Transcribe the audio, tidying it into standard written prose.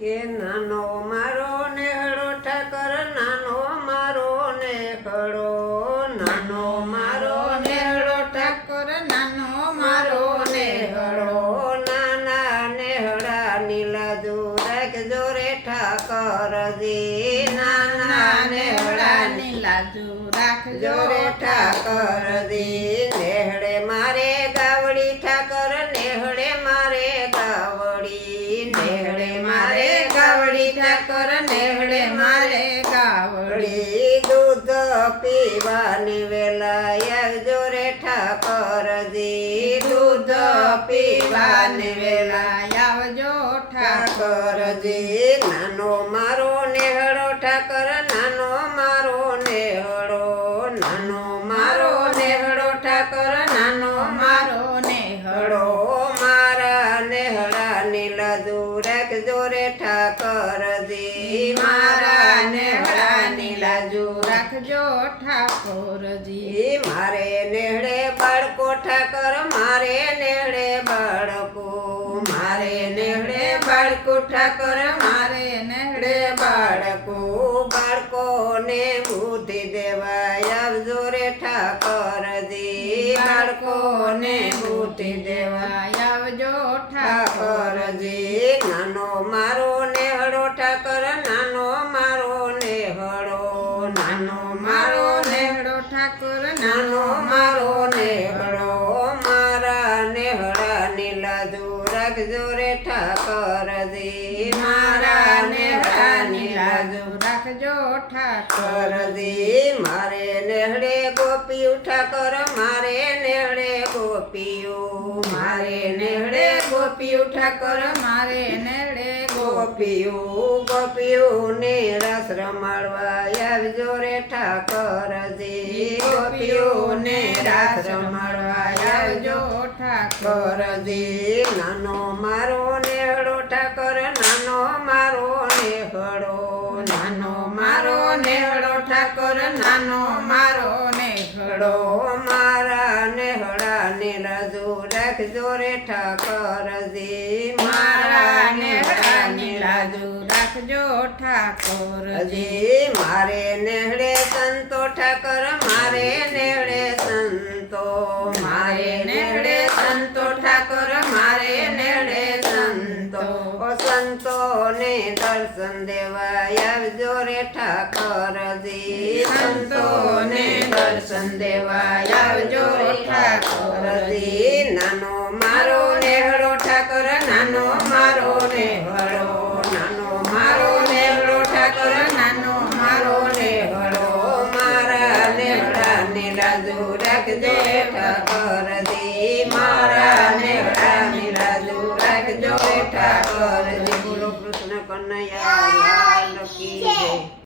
કે નાનો મારો નેહડો ઠાકર, નાનો મારો નેહડો, નાનો મારો નેહડો ઠાકર, નાનો મારો નેહડો, નાના નેહડા નીલાજુ રાખજો રે ઠાકરજી, નાના નેહડા નીલાજુ રાખજો રે ઠાકરજી, નેહડે મારે ગાવડી ઠાકર, નેહડે મારે ગાવડી, નેહડે મારે ગાવડી ઠાકર, નેહડે મારે ગાવડી, દૂધ પીવાની વેલા આવજો રે ઠાકરજી, દૂધ પીવાની વેલા આવજો ઠાકરજી, નાનો મારો નેહડો ઠાકર, નાનો મારો નેહડો, નાનો મારો નેહડો ઠાકર, નાનો મારો નેહડો, મારા નેહડા નીલાજુ રાખજો રે ઠાકરજી, મારા નેહડા નીલાજુ રાખજો ઠાકોરજી, મારે નેહડે બાળકો ઠાકર, મારે નેહડે બાળકો, મારે નેહડે બાળકો ઠાકર, મારે નેહડે બાળકો, બાળકોને બુદ્ધિ દેવા આવજો રે ઠાકરજી, બાળકોને બુદ્ધિ દેવા આવજો ઠાકરજી, નાનો મારો નેહડો ઠાકર, નાનો મારો નેહડો, નાનો મારો નેહડો ઠાકોર, નાનો મારો નેહડો, મારા નેહડા નીલાજુ રાખજો રે ઠાકરજી, મારા નેહડા નીલાજુ રાખજો ઠાકરજી, મારે નેહડે ગોપિયું ઠાકર, મારે નેહડે ગોપિયું, મારે નેહડે ગોપિયું ઠાકર, મારે નેહડે ગોપિયું, ગોપિયું ને રસ રમાડવા આવજો રે ઠાકરજી, ગોપિયું ને રસ રમાડવા આવજો ઠાકરજી, નાનો મારો નેહડો ઠાકર, નાનો મારો નેહડો, નાનો મારો નેહડો ઠાકર, નાનો મારો નેહડો, મારા નેહડા નીલાજુ રાખજો રે ઠાકરજી, મારા નેહડા નીલાજુ રાખજો ઠાકોરજી, હજી મારે નેહડે સંતો ઠાકર, મારે નેહડે સંતો, મારે નેહડે સંતો ઠાકર, મારે નેહડે સંતો, ઓ સંતોને દર્શન દેવા આવજો રે ઠાકરજી, સંતોને દર્શન દેવા આવજો રે ઠાકરજી, નાનો મારો નેહડો ઠાકર, નાનો મારો નેહડો, નાનો મારો નેહડો ઠાકર, નાનો મારો નેહડો, મારા નેહડા નીલાજુ રાખજો રે ઠાકરજી, મારા નેહડા નીલાજુ રાખજો રે ઠાકરજી, બોલો કૃષ્ણ કનૈયા લાલ કી જય.